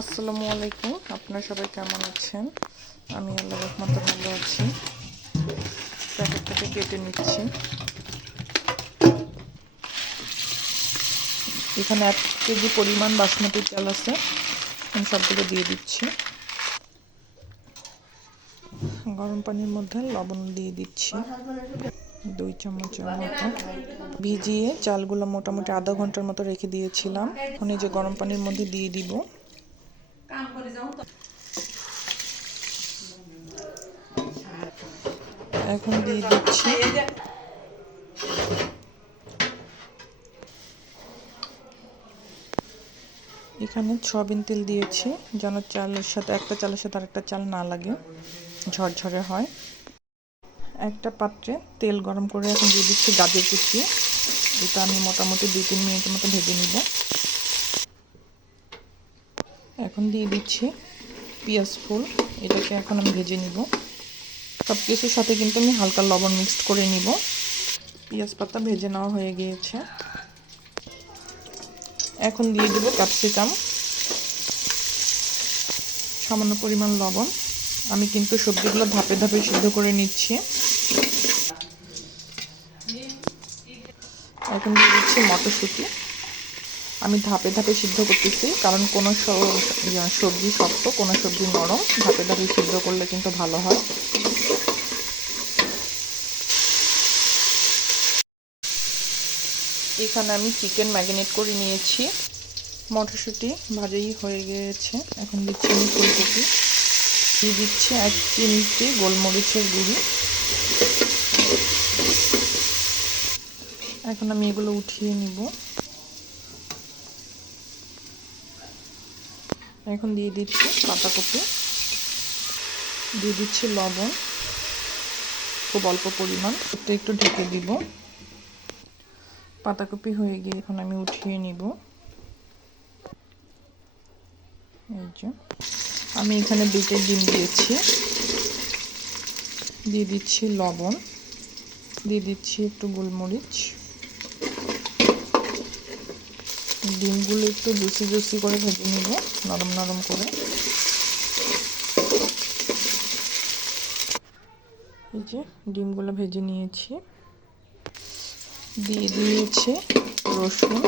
আসসালামু আলাইকুম। আপনারা সবাই কেমন আছেন? আমি আল্লাহর রহমতে ভালো আছি। প্যাকেটটাকে কেটে নিচ্ছি। এখানে 1 কেজি পরিমাণ বাসমতি চাল আছে, আমি সবগুলো দিয়ে দিচ্ছি। গরম পানির মধ্যে লবণ দিয়ে দিচ্ছি 2 চামচের মতো। ভিজিয়ে চালগুলো মোটামুটি আধা ঘন্টার মতো রেখে দিয়েছিলাম। এখন এই যে গরম পানির মধ্যে দিয়ে দিব। এখন দিয়ে দিচ্ছি এখানে সয়াবিন তেল দিয়েছি, যেন চালের সাথে একটা চালের সাথে আরেকটা চাল না লাগে, ঝরঝরে হয়। একটা পাত্রে তেল গরম করে এখন দিয়ে দিচ্ছি গাজর কুচি। এটা আমি মোটামুটি 2-3 মিনিটের মতো ভেজে নিব। এখন দিয়ে দিচ্ছি পেঁয়াজ ফুল, এটাকে এখন আমি ভেজে নিব। সব কিছুর সাথে কিন্তু আমি হালকা লবণ মিক্সড করে নিব। পেঁয়াজ পাতা ভেজে নেওয়া হয়ে গিয়েছে। এখন দিয়ে দিব ক্যাপসিকাম, সামান্য পরিমাণ লবণ। আমি কিন্তু সবজিগুলো ধাপে ধাপে সিদ্ধ করে নিচ্ছি। এখন দিয়ে দিচ্ছি মটরশুঁটি। আমি ধাপে ধাপে সিদ্ধ করতেছি, কারণ কোনো সবজি শক্ত, কোনো সবজি নরম। ধাপে ধাপে সিদ্ধ করলে কিন্তু ভালো হয়। এখানে আমি চিকেন ম্যারিনেট করে নিয়েছি। মটরশুঁটি ভাজাই হয়ে গিয়েছে। এখন দিচ্ছি আমি ফুলকপি, দিয়ে দিচ্ছি 1 চিমটি গোলমরিচের গুঁড়ি। এখন আমি এগুলো উঠিয়ে নিব। এখন দিয়ে দিচ্ছি পাতাকপি, দিয়ে দিচ্ছি লবণ খুব অল্প পরিমাণ, একটু ঢেকে দিব। পাতাকপি হয়ে গিয়ে এখন আমি উঠিয়ে নিব। এই যে আমি এখানে 2টা ডিম দিয়েছি, দিয়ে দিচ্ছি লবণ, দিয়ে দিচ্ছি একটু গোলমরিচ। ডিমগুলো একটু জুসি জুসি করে ভেজে নিব, নরম নরম করে। এই যে ডিমগুলো ভেজে নিয়েছি। দিয়ে দিয়েছি রসুন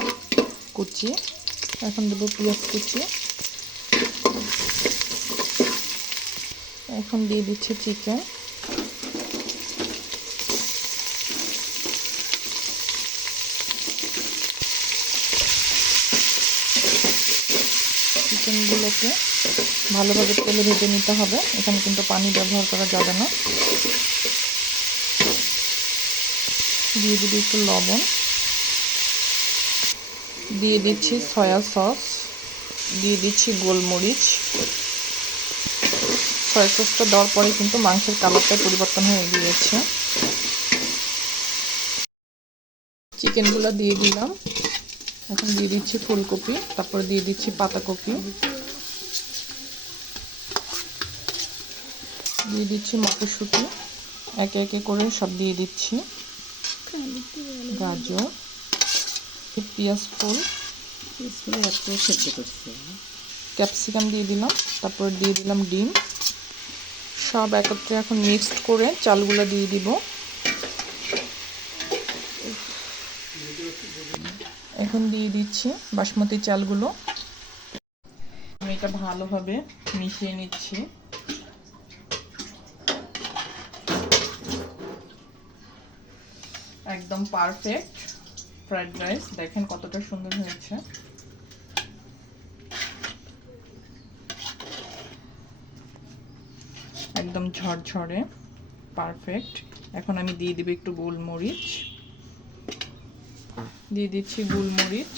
কুচি। এখন দেবো পেঁয়াজ কুচি। এখন দিয়ে দিচ্ছি চিকেন। চিকেনগুলোকে ভালোভাবে তেলে ভেজে নিতে হবে, এখানে কিন্তু পানি ব্যবহার করা যাবে না। দিয়ে দিবি একটু লবণ, দিয়ে দিচ্ছি সয়া সস, দিয়ে দিচ্ছি গোলমরিচ। সয়া সসটা দেওয়ার পরে কিন্তু মাংসের কালারটা পরিবর্তন হয়ে গিয়েছে। চিকেনগুলো দিয়ে দিলাম। এখন দিয়ে দিচ্ছি ফুলকপি, তারপর দিয়ে দিচ্ছি পাতাকপি, দিয়ে দিচ্ছি মটরশুঁটি। একে একে করে সব দিয়ে দিচ্ছি। গাজর, পেঁয়াজ ফুল, ক্যাপসিকাম দিয়ে দিলাম, তারপর দিয়ে দিলাম ডিম। সব একত্রে এখন মিক্সড করে চালগুলো দিয়ে দিব। এখন দিয়ে দিচ্ছি বাসমতি চালগুলো। আমি এটা ভালোভাবে মিশিয়ে নিচ্ছি। একদম পারফেক্ট ফ্রাইড রাইস, দেখেন কতটা সুন্দর হয়েছে। একদম ঝরঝরে পারফেক্ট। এখন আমি দিয়ে দিব একটু গোলমরিচ, দিয়ে দিচ্ছি গোলমরিচ,